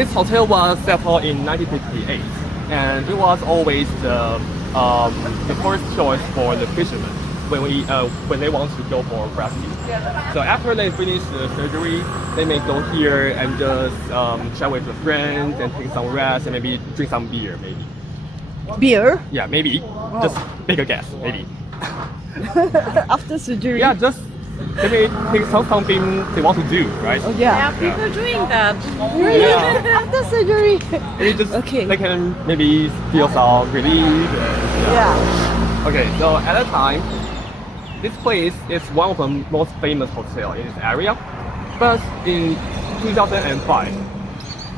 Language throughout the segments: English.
This hotel was settled in 1958, and it was always the first choice for the fishermen when they want to go for rescue. So after they finish the surgery, they may go here and just chat with their friends and take some rest and maybe drink some beer, maybe. Beer? Yeah, maybe. Just take a guess, maybe. After surgery? Yeah, just maybe take something they want to do, right? Oh, Yeah, yeah. people doing that. Really? Yeah. After surgery? Maybe just Okay. they can maybe feel some relief. And, Yeah. Okay, so at that time, this place is one of the most famous hotels in this area. But in 2005,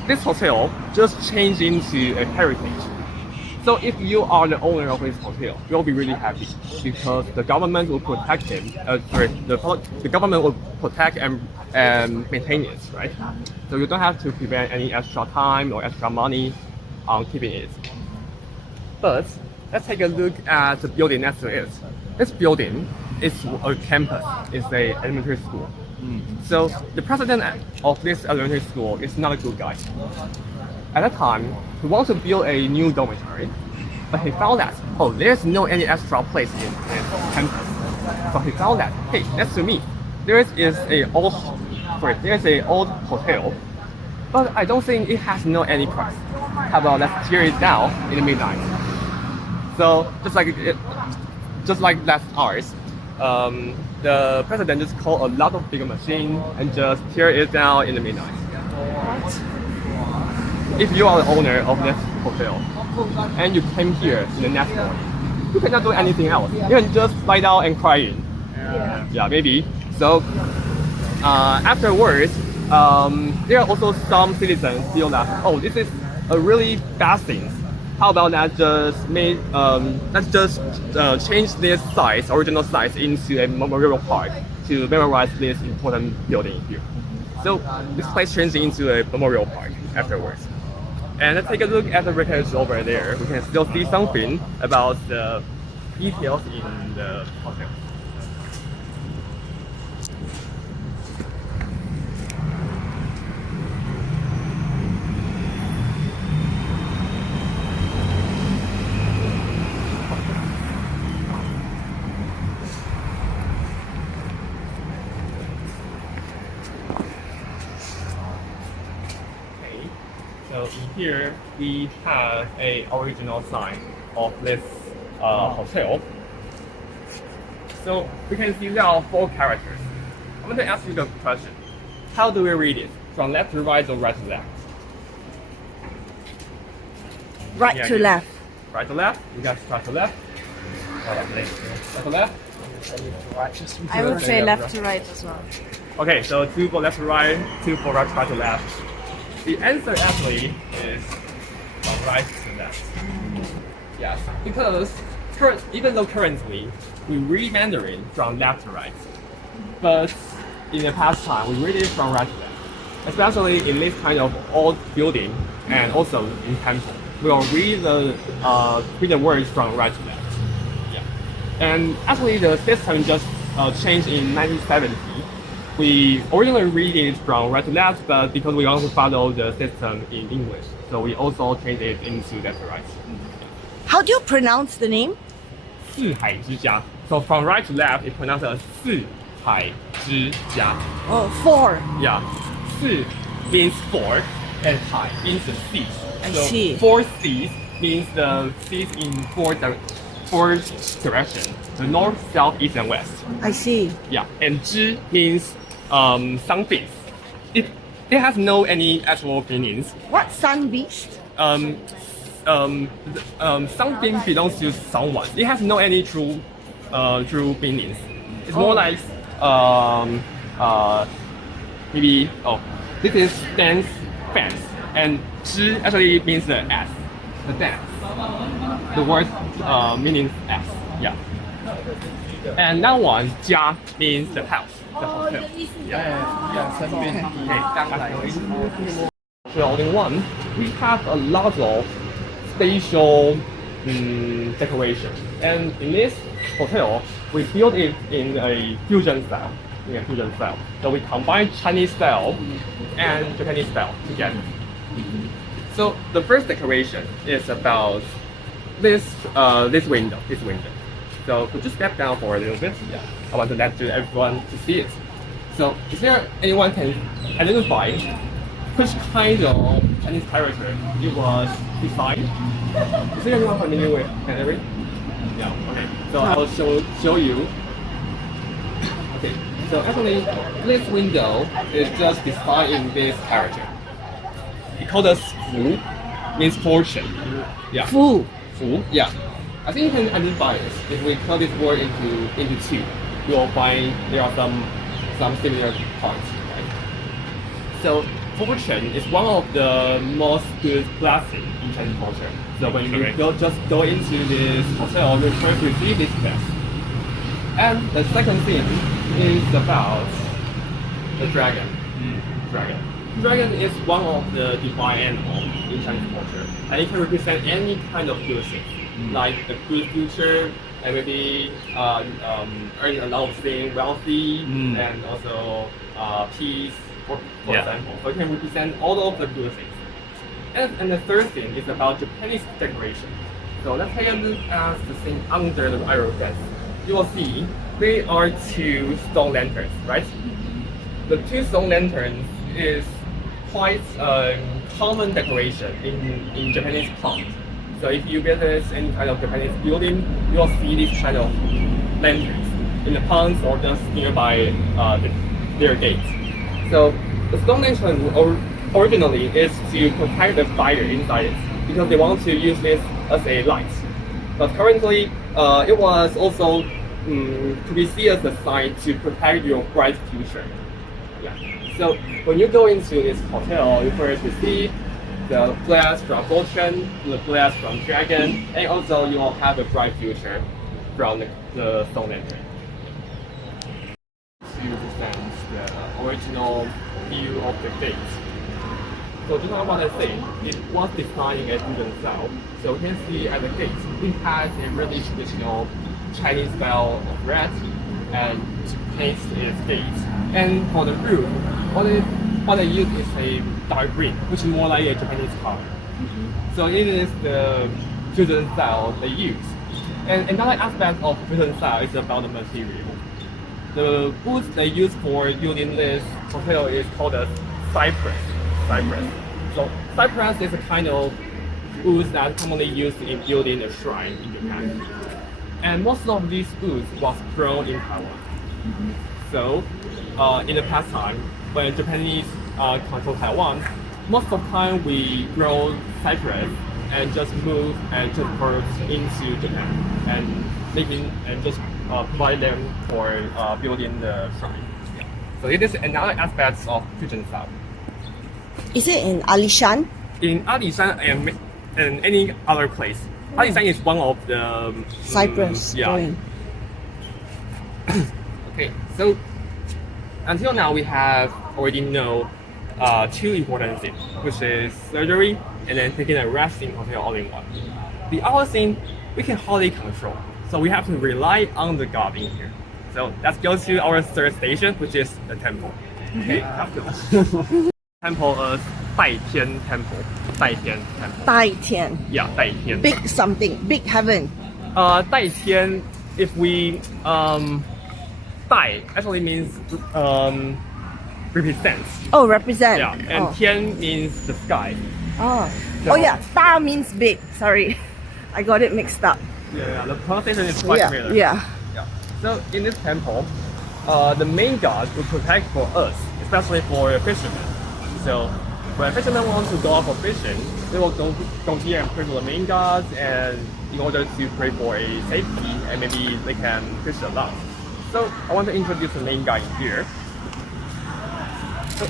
this hotel just changed into a heritage. So if you are the owner of this hotel, you'll be really happy because the government will protect him. The government will protect and maintain it, right? So you don't have to prevent any extra time or extra money on keeping it. But let's take a look at the building next to it. This building is a campus. It's a elementary school. So the president of this elementary school is not a good guy. At that time, he wanted to build a new dormitory, but he found that, oh, there's no any extra place in campus. So he found that, hey, next to me, there's a old hotel, but I don't think it has no any price. How about let's tear it down in the midnight? So just like that's ours, the president just called a lot of bigger machine and just tear it down in the midnight. If you are the owner of this hotel and you came here in the next morning, you cannot do anything else. You can just lie down and cry. Yeah, maybe. So afterwards, there are also some citizens feel that, oh, this is a really bad thing. How about that let's just change this original size into a memorial park to memorialize this important building here. So this place changed into a memorial park afterwards. And let's take a look at the wreckage over there. We can still see something about the details in the hotel. So in here we have a original sign of this hotel. So we can see there are 4 characters. I want to ask you a question. How do we read it? From left to right or right to left? Right Yeah, to yeah. left. Right to left? You guys right to left? Right to left? I would say left to right as well. Okay, so 2 for left to right, 2 for right to left. The answer actually is from right to left. Yes, because even though currently we read Mandarin from left to right, but in the past time we read it from right to left. Especially in this kind of old building and also in temple, we'll read the words from right to left. Yeah, and actually the system just changed in 1970. We originally read it from right to left, but because we want to follow the system in English, so we also changed it into left to right. How do you pronounce the name? 四海之家. So from right to left, it pronounced as 四海之家. Oh, 4. Yeah, 四 means 4, and 海 means the seas. I So see. 4 seas means the seas in four directions: the north, south, east, and west. I see. Yeah, and 之 means something. It has no any actual meanings. What sun beast? Something belongs to someone. It has no any true meanings. It's more like maybe this is dance fence, and 之 actually means the S, the dance. The word meaning S. Yeah. And that one, 家 means the house, the hotel. So all in one, we have a lot of spatial decoration. And in this hotel, we built it in a fusion style. So we combine Chinese style and Japanese style together. So the first decoration is about this window. So could you step down for a little bit? Yeah, I want to let everyone to see it. So is there anyone can identify which kind of Chinese character it was designed? Is there anyone familiar with Canary? Yeah. Okay. So I'll show you. Okay. So actually, this window is just designed in this character. It called us Fu, means fortune. Yeah. Fu. Fu. Yeah. I think you can identify this. If we cut this word into two, you will find there are some similar parts. Right? So fortune is one of the most good blessings in Chinese culture. So when you just go into this hotel, you first receive this blessing. And the second thing is about the dragon. Dragon is one of the divine animals in Chinese culture, and it can represent any kind of good thing, like a good future, and maybe earning a lot of things, wealthy, and also peace, for example. So it can represent all of the good things. And the third thing is about Japanese decoration. So let's take a look at the thing under the iron fence. You will see there are two stone lanterns, right? The two stone lanterns is quite a common decoration in Japanese plant. So if you visit any kind of Japanese building, you will see these kind of lanterns in the ponds or just nearby their gates. So the stone lantern originally is to protect the fire inside it because they want to use this as a light. But currently, it was also to be seen as a sign to protect your bright future. Yeah. So when you go into this hotel, you first receive the blast from fortune, the blast from dragon, and also you will have a bright future from the stone lantern. To present the original view of the gate. So just like what I said, it was designed in a fusion style. So you can see at the gate, it has a really traditional Chinese style of red and to paint its gate. And for the roof, what they use is a dark green, which is more like a Japanese color. So it is the fusion style they use. And another aspect of fusion style is about the material. The wood they use for building this hotel is called a cypress. So cypress is a kind of wood that commonly used in building a shrine in Japan. And most of these woods was grown in Taiwan. So in the past time, when Japanese control Taiwan, most of the time we grow cypress and just move and transport into Japan and just provide them for building the shrine. Yeah. So it is another aspect of fusion style. Is it in Alishan? In Alishan and any other place. Alishan is one of the Cypress growing. Okay, so until now we have already know two important things, which is surgery and then taking a rest in hotel all in one. The other thing we can hardly control, so we have to rely on the God in here. So let's go to our third station, which is the temple. Okay, temple is 代天 temple. 代天 temple. 代天. Yeah, 代天. Big something. Big heaven. 代天, if we 代 actually means represents. Oh, represent. Yeah, and 天 means the sky. Oh. So- Oh yeah, 大 means big. Sorry, I got it mixed up. Yeah, the pronunciation is quite similar. Yeah. So in this temple, the main god will protect for us, especially for fishermen. So when fishermen want to go out for fishing, they will go here and pray for the main gods, and in order to pray for a safety, and maybe they can fish a lot. So I want to introduce the main god here. So,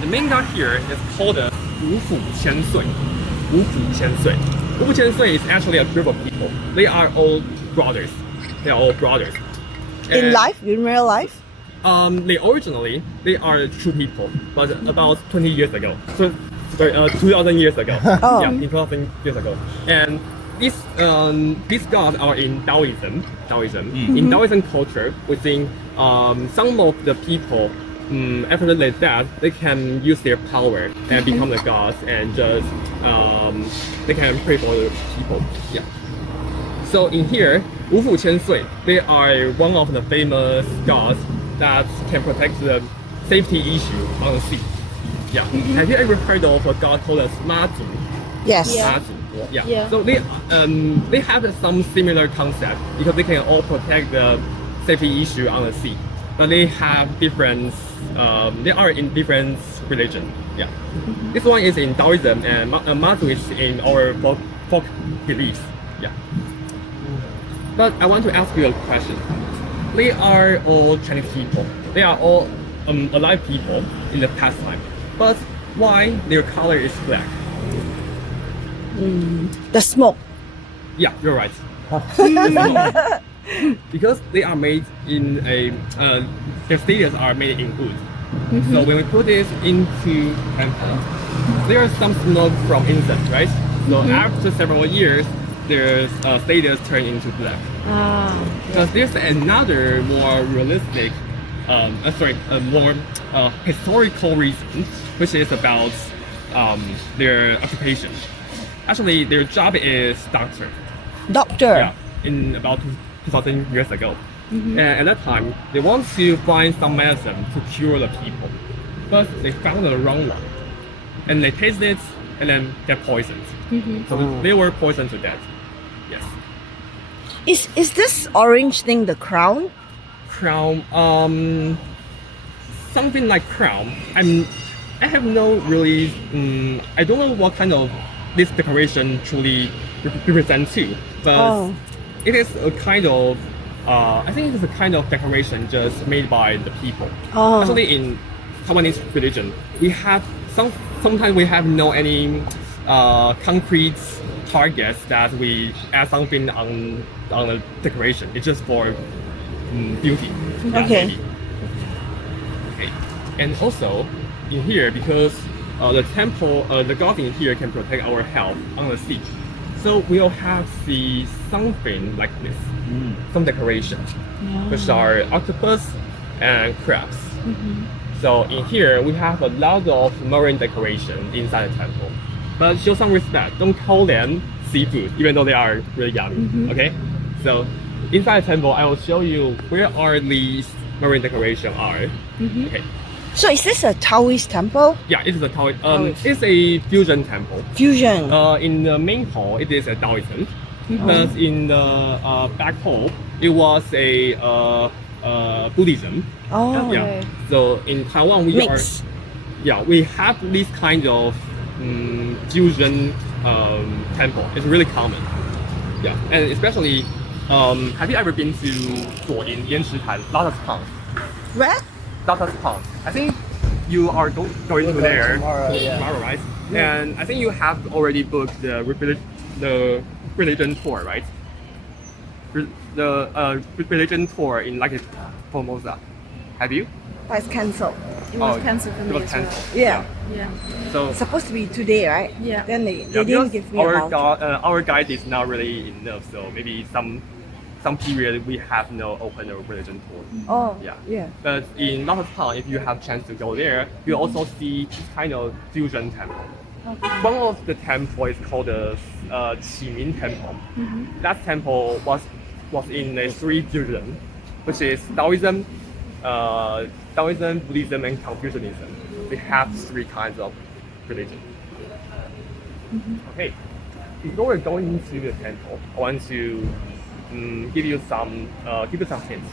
the main god here is called the 五府千岁. 五府千岁. 五府千岁 is actually a group of people. They are all brothers. They are all brothers. In And, life, in real life. They are two people, but about 20 years ago. So, sorry, 2,000 years ago. Oh. Yeah, 2,000 years ago. And these gods are in Taoism. In Taoism culture, we think some of the people after they death, they can use their power and become the gods and just they can pray for the people. Yeah. So in here, 五府千岁, they are one of the famous gods that can protect the safety issue on the sea. Yeah. Have you ever heard of a god called as Mazu? Yes. Yeah. Mazu. Yeah. Yeah. So they have some similar concept because they can all protect the safety issue on the sea. But they have different. They are in different religion. Yeah. This one is in Taoism and Mazu is in our folk beliefs. Yeah. But I want to ask you a question. They are all Chinese people. They are all alive people in the past time. But why their color is black? The smoke. Yeah, you're right. Because they are made in a their statues are made in wood. So when we put this into temple, there is some smoke from incense, right? So after several years, their statues turn into black. Because there's another more realistic, more historical reason, which is about their occupation. Actually, their job is doctor. Doctor. Yeah, in about 2,000 years ago. And at that time, they want to find some medicine to cure the people. But they found the wrong one. And they tasted it and then get poisoned. So they were poisoned to death. Yes. Is this orange thing the crown? Crown, something like crown. I have no really, I don't know what kind of this decoration truly represents too, but it is a kind of, I think it is a kind of decoration just made by the people. Actually, in Taiwanese religion, we have sometimes we have no any concrete targets that we add something on the decoration. It's just for beauty. Okay. Okay. And also in here, because the temple, the god in here can protect our health on the sea. So we'll have see something like this, some decorations, which are octopus and crabs. So in here we have a lot of marine decoration inside the temple. But show some respect. Don't call them seafood, even though they are really yummy. Okay. So inside the temple, I will show you where are these marine decorations are. Okay. So is this a Taoist temple? Yeah, it is a Taoist. It's a fusion temple. Fusion. In the main hall, it is a Taoism. But in the back hall, it was a Buddhism. Oh. Yeah. So in Taiwan, we have this kind of fusion temple. It's really common. Yeah, and especially, have you ever been to Duoyin Yanchitai Lotus Pond? Where? Lotus Pond. I think you are going to there tomorrow, right? And I think you have already booked the religion tour, right? The religion tour in like Formosa. Have you? That's cancelled. It was cancelled for It me was as well. cancelled. Yeah. Yeah. So It's supposed to be today, right? Yeah. Then they yeah, didn't because give me a voucher. our guide is not really enough, so maybe some period we have no open religion tour. Oh. Yeah. Yeah. But in Lotus Pond, if you have chance to go there, you also see this kind of fusion temple. One of the temple is called the Qimin Temple. That temple was in a three fusion, which is Taoism, Buddhism, and Confucianism. We have three kinds of religion. Okay, before we're going into the temple, I want to give you some hints.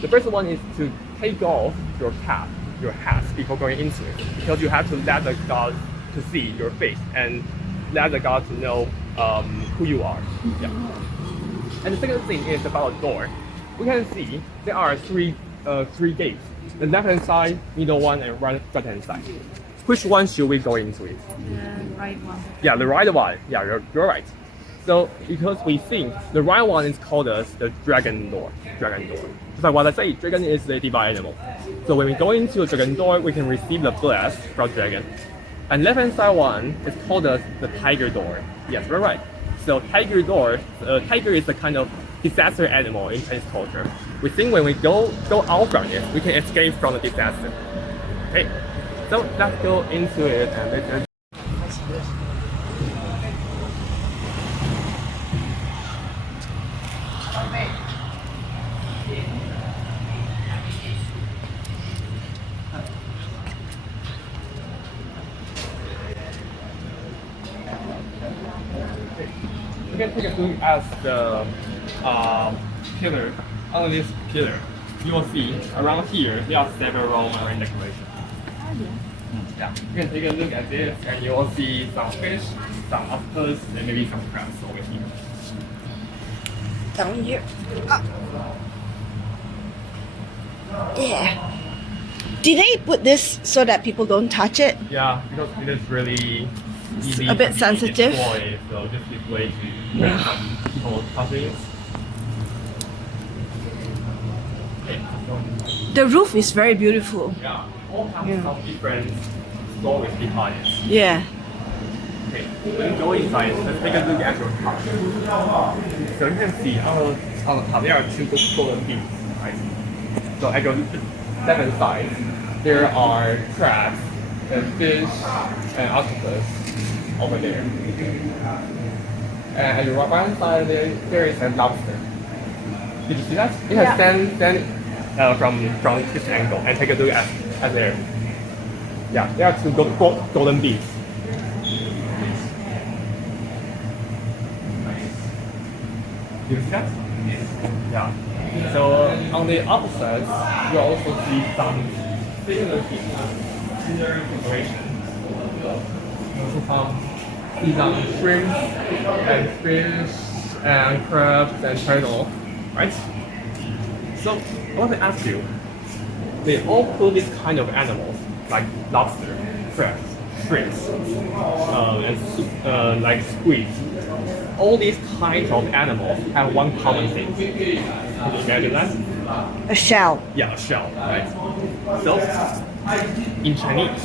The first one is to take off your cap, your hat before going into it, because you have to let the god to see your face and let the god to know who you are. Yeah. And the second thing is about the door. We can see there are three gates: the left-hand side, middle one, and right-hand side. Which one should we go into it? The right one. Yeah, the right one. Yeah, you're right. So because we think the right one is called as the dragon door. Just like what I say, dragon is the divine animal. So when we go into a dragon door, we can receive the bless from dragon. And left-hand side one is called as the tiger door. Yes, you're right. So tiger door, tiger is a kind of disaster animal in Chinese culture. We think when we go out from it, we can escape from the disaster. Okay, so let's go into it and let's. You can take a look at the pillar. On this pillar, you will see around here there are several marine decorations. Yeah, you can take a look at this and you will see some fish, some octopus, and maybe some crabs over here. Down here. Ah. Yeah. Did they put this so that people don't touch it? Yeah, because it is really easy a bit to sensitive. destroy, so just this way to prevent people touching it. The roof is very beautiful. Yeah, all have some different stories behind it. Yeah. Okay, when you go inside, let's take a look at your top. So you can see on the top there are two golden beams, right? So at your left side, there are crabs and fish and octopus over there. And at your right hand side, there is a lobster. Did you see that? You can stand from this angle and take a look at there. Yeah, there are two golden beams. Do you see that? Yeah. So on the opposite, you also see some similar decoration. Also see some shrimp and fish and crabs and turtle, right? So I want to ask you, they all put these kind of animals like lobster, crabs, shrimps, and like squid. All these kinds of animals have one common thing. Can you imagine that? A shell. Yeah, a shell, right? So, in Chinese,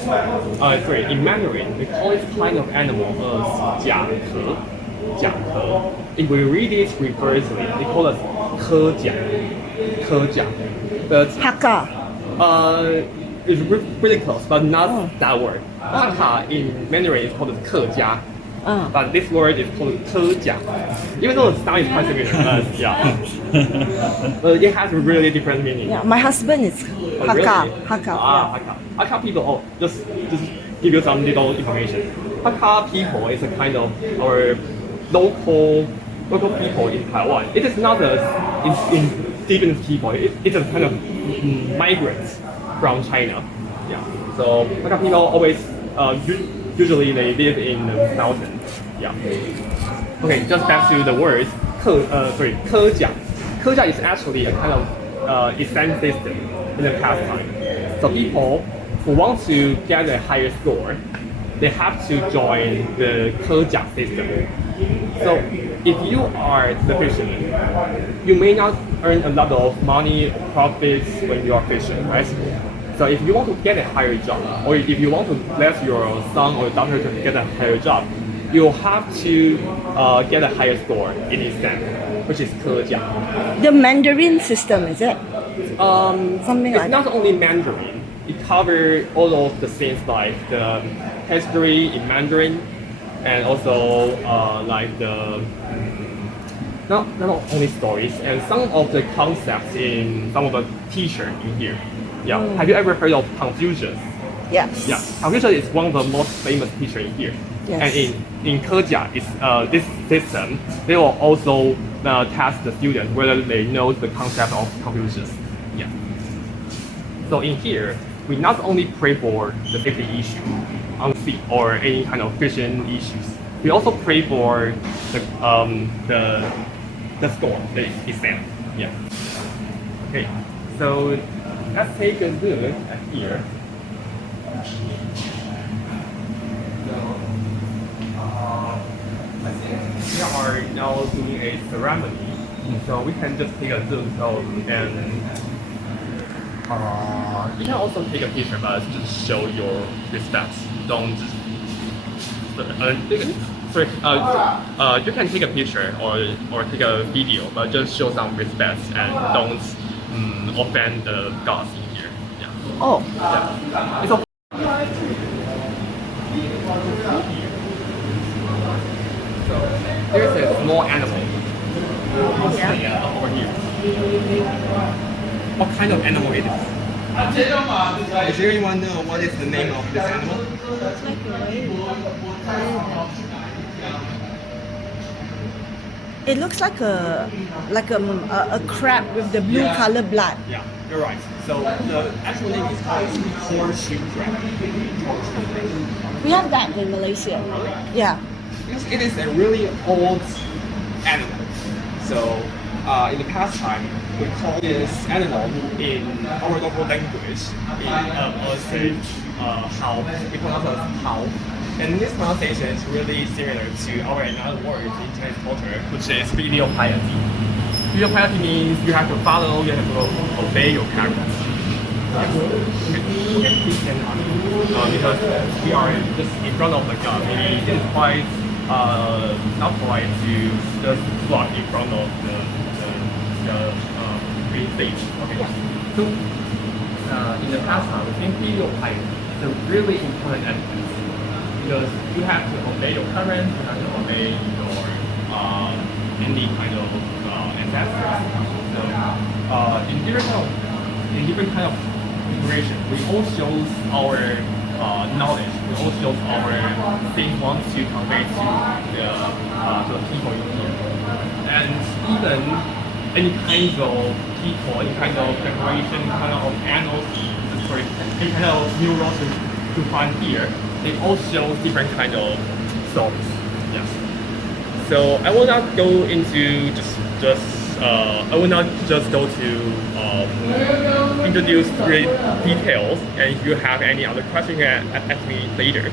in Mandarin, we call this kind of animal as 甲壳. 甲壳. If we read it reversely, they call it 科甲. 科甲. But Hakka. it's pretty close, but not that word. Hakka in Mandarin is called 客家. But this word is called 科甲. Even though the sound is quite similar, but it has a really different meaning. Yeah, my husband is Hakka. Really? Hakka. Hakka. Hakka people, just give you some little information. Hakka people is a kind of our local people in Taiwan. It is not a indigenous people. It's a kind of migrants from China. Yeah. So Hakka people always usually they live in the mountains. Yeah. Okay, just back to the words. 科甲. 科甲 is actually a kind of exam system in the past time. So people who want to get a higher score, they have to join the 科甲 system. So if you are the fisherman, you may not earn a lot of money or profits when you are fishing, right? So if you want to get a higher job, or if you want to let your son or daughter to get a higher job, you have to get a higher score in exam, which is 科甲. The Mandarin system, is it? Something it's like not that. only Mandarin. It covers all of the things like the history in Mandarin, and also like the not only stories and some of the concepts in some of the teachers in here. Yeah. Have you ever heard of Confucius? Yes. Yeah. Confucius is one of the most famous teachers in here. Yes. And in 科甲, this system, they will also test the students whether they know the concept of Confucius. Yeah. So in here, we not only pray for the safety issue on sea or any kind of fishing issues, we also pray for the score, the exam. Yeah. Okay. So let's take a look at here. I think we are now doing a ceremony, so we can just take a look and you can also take a picture, but just show your respect. Don't. You can take a picture or take a video, but just show some respect and don't offend the gods in here. Yeah. Oh, Yeah. It's a So there's a small animal. Yeah. Over here. What kind of animal it is? Does anyone know what is the name of this animal? Looks like a whale. it looks like a crab with the blue color blood. Yeah, you're right. So the actual name is called horseshoe crab. We have that in Malaysia. Yeah. Because it is a really old animal. So in the past time, we call this animal in our local language, let's say, how, we pronounce it as how. And this pronunciation is really similar to our another word in Chinese culture, which is filial piety. Filial piety means you have to follow, you have to obey your parents. Yes. Okay, please stand on. Because we are just in front of the God. Maybe it is quite not polite to just walk in front of the green stage. Okay. So in the past time, I think filial piety is a really important element because you have to obey your parents, you have to obey your any kind of ancestors. So in different kind of situation, we all shows our knowledge. We all shows our things we want to convey to the people in here. And even any kind of people, any kind of preparation, any kind of animals, any kind of murals to find here, they all show different kind of stories. Yes. So I will not go into I will not just go to introduce great details, and if you have any other questions, you can ask me later.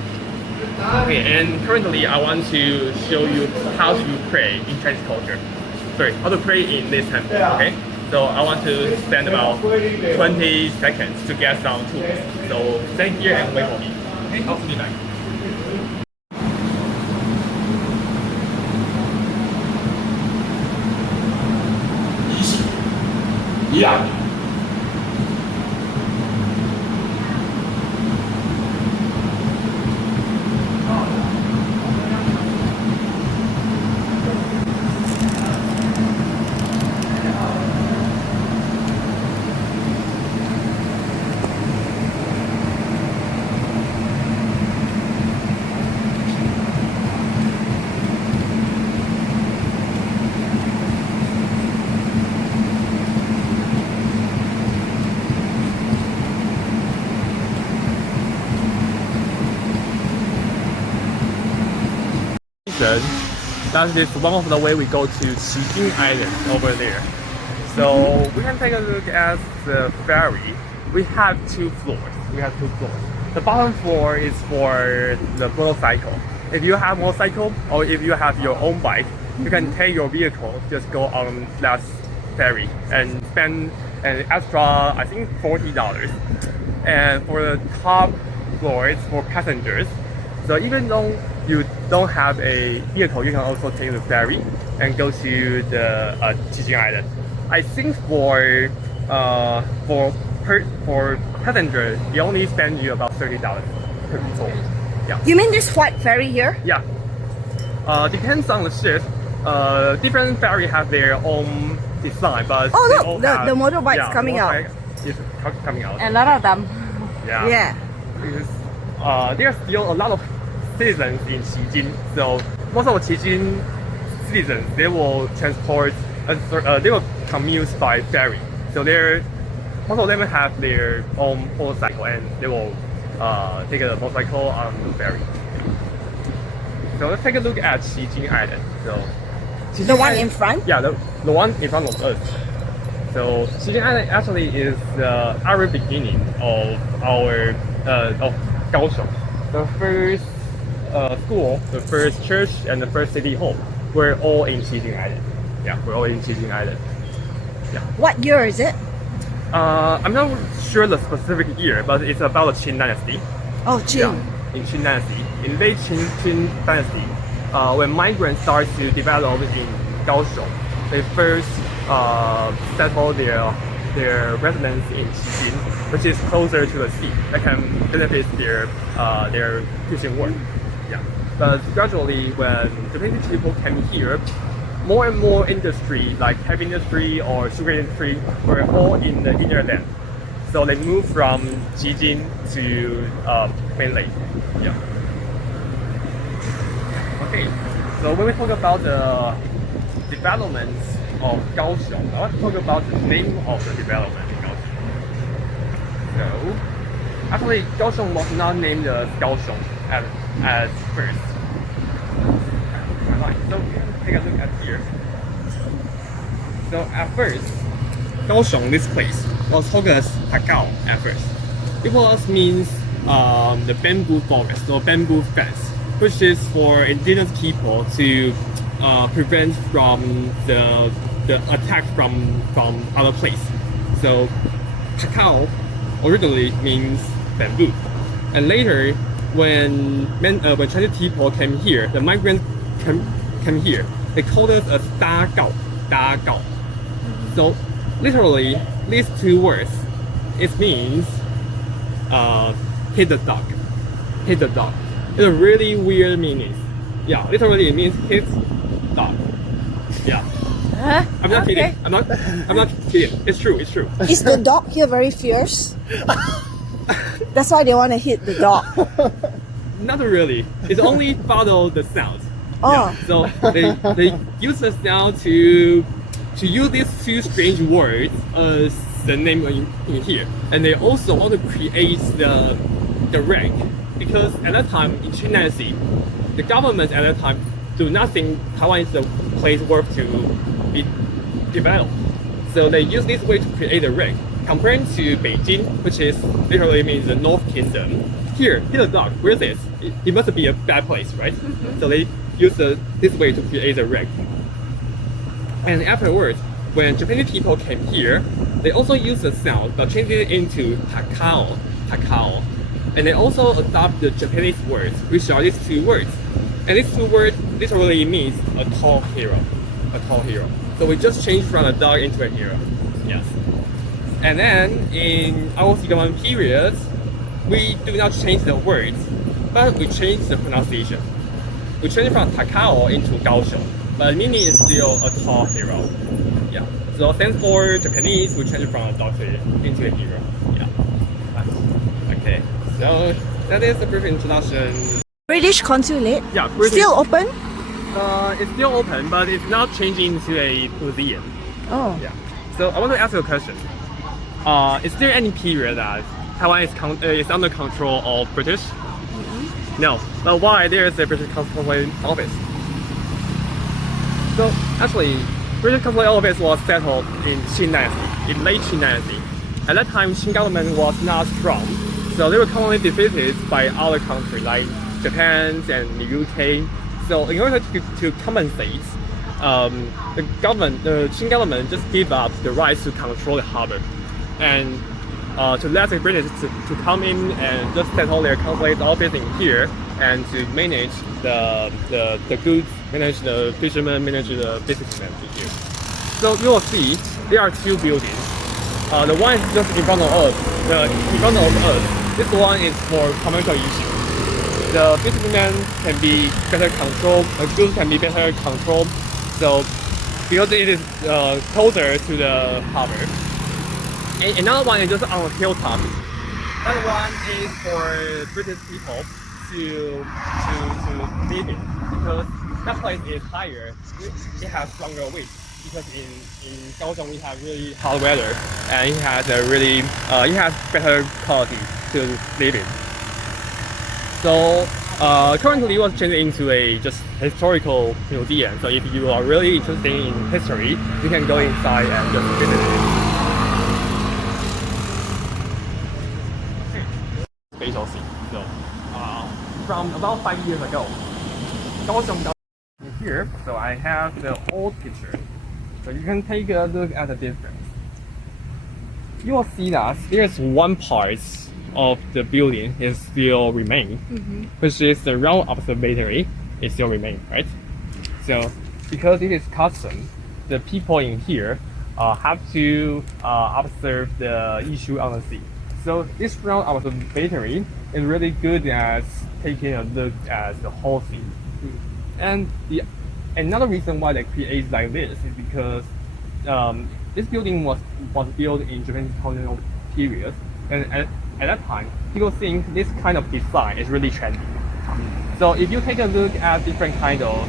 Okay, and currently I want to show you how to pray in Chinese culture. Sorry, how to pray in this temple, okay? So I want to spend about 20 seconds to get some tools. So stand here and wait for me. Okay, I'll be back. Yeah. That is one of the way we go to Kaohsiung Island over there. So we can take a look at the ferry. We have two floors. The bottom floor is for the motorcycle. If you have motorcycle or if you have your own bike, you can take your vehicle, just go on that ferry and spend an extra, I think, $40. And for the top floor, it's for passengers. So even though you don't have a vehicle, you can also take the ferry and go to the Kaohsiung Island. I think for passengers, they only spend you about $30 per people. Yeah. You mean this white ferry here? Yeah. Depends on the ship. Different ferry have their own design, but oh look, the motorbike's coming out. Is coming out. A lot of them. Yeah. Yeah. Because there's still a lot of citizens in Kaohsiung, so most of the Kaohsiung citizens, they will they will commute by ferry. So most of them have their own motorcycle and they will take a motorcycle on the ferry. So let's take a look at Kaohsiung Island. So The one in front? Yeah, the one in front of us. So Kaohsiung Island actually is the very beginning of our of Kaohsiung. The first school, the first church, and the first city hall were all in Kaohsiung Island. Yeah, we're all in Kaohsiung Island. Yeah. What year is it? I'm not sure the specific year, but it's about the Qin Dynasty. Oh, Qin. Yeah, in Qin Dynasty. In late Qin Dynasty, when migrants started to develop in Kaohsiung, they first settled their their residence in Xijin, which is closer to the sea, that can benefit their fishing work. Yeah. But gradually, when Japanese people came here, more and more industry, like heavy industry or sugar industry, were all in the inner land. So they moved from Xijin to mainland. Yeah. Okay. So when we talk about the developments of Kaohsiung, I want to talk about the name of the development in Kaohsiung. So, actually, Kaohsiung was not named as Kaohsiung at first. So, take a look at here. So, at first, Kaohsiung, this place, was called as Takao at first. It was means the bamboo forest or bamboo fence, which is for indigenous people to prevent from the attack from other place. So Takao originally means bamboo, and later when Chinese people came here, the migrants came here. They called it as Da Gao. So literally, these two words, it means hit the dog. It's a really weird meaning. Yeah, literally it means hit dog. Yeah. I'm not kidding. I'm not kidding. It's true. Is the dog here very fierce? That's why they want to hit the dog. Not really. It's only follow the sound. Oh. Yeah. So they use the sound to use these two strange words as the name in here, and they also want to create the rank, because at that time in China Sea, the government at that time do not think Taiwan is a place worth to be developed. So they use this way to create a rank. Comparing to Beijing, which is literally means the North Kingdom. Here, a dog. Where's this? It must be a bad place, right? Mm-hmm. So they use this way to create a rank. And afterwards, when Japanese people came here, they also use the sound but changed it into Takao. And they also adopt the Japanese words, which are these two words. And these two words literally means a tall hero. So we just changed from a dog into a hero. Yes. And then in our government period, we do not change the words, but we change the pronunciation. We change from Takao into Kaohsiung, but the meaning is still a tall hero. Yeah. So thanks for Japanese, we change from a dog into a hero. Yeah. Okay. So that is a brief introduction. British consulate? Yeah, British. Still open? It's still open, but it's not changing to a museum. Oh. Yeah. So I want to ask you a question. Is there any period that Taiwan is under control of British? Mm-hmm. No. But why there is a British consulate office? So actually, British consulate office was settled in Qing Dynasty, in late Qing Dynasty. At that time, Qing government was not strong, so they were commonly defeated by other countries like Japan and the UK. So in order to compensate, the Qing government just gave up the right to control the harbor, and to let the British to come in and just settle their consulate office in here and to manage the goods, manage the fishermen, manage the businessmen here. So you will see there are two buildings. The one is just in front of us. This one is for commercial issues. The businessmen can be better controlled, the goods can be better controlled. So because it is closer to the harbor. And another one is just on a hilltop. That one is for British people to live in, because that place is higher. It has stronger wind, because in Kaohsiung we have really hot weather, and it has better quality to live in. So currently it was changed into a just historical museum. So if you are really interested in history, you can go inside and just visit it. Spatial scene. So from about 5 years ago, Kaohsiung here. So I have the old picture. So you can take a look at the difference. You will see that there's one part of the building is still remain, which is the round observatory. It still remain, right? So because it is custom, the people in here have to observe the issue on the sea. So this round of observatory is really good at taking a look at the whole sea. And another reason why they create like this is because this building was built in Japanese colonial period, and at that time, people think this kind of design is really trendy. So if you take a look at different kind of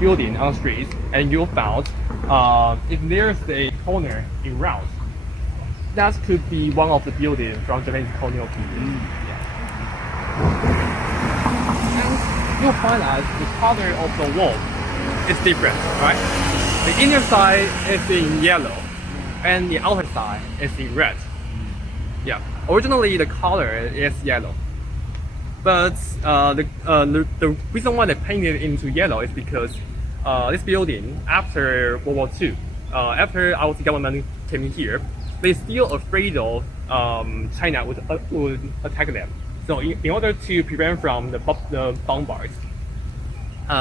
building on the streets, and you found if there's a corner in round, that could be one of the buildings from Japanese colonial period. And you'll find that the color of the wall is different, right? The inner side is in yellow, and the outer side is in red. Yeah, originally the color is yellow, but the reason why they painted it into yellow is because this building, after World War II, after our government came in here, they still afraid of China would attack them. So in order to prevent from the bombardment,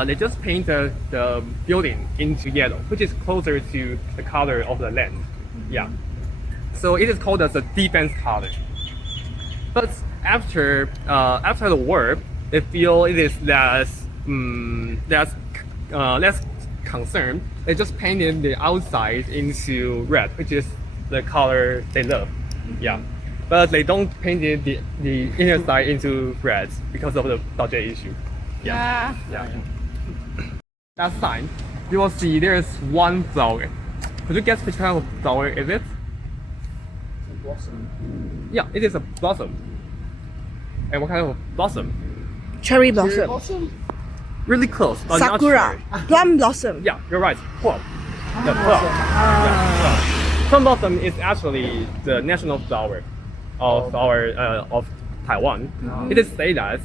they just painted the building into yellow, which is closer to the color of the land. Yeah. So it is called as a defense color. But after the war, they feel it is less concerned. They just painted the outside into red, which is the color they love. Yeah. But they don't paint the inner side into red because of the budget issue. Yeah. That sign, you will see there is one flower. Could you guess which kind of flower is it? Blossom. Yeah, it is a blossom. And what kind of blossom? Cherry blossom. Really close, but not Sakura. cherry. Plum blossom. Yeah, you're right. Plum. The plum. Yeah, plum. Plum blossom is actually the national flower of of Taiwan. It is said that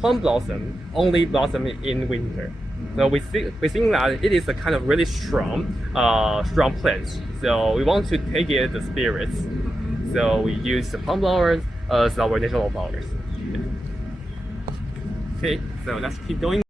plum blossom only blossom in winter. So we think that it is a kind of really strong plant. So we want to take it the spirits. So we use the plum flowers as our national flowers. Okay, so let's keep going.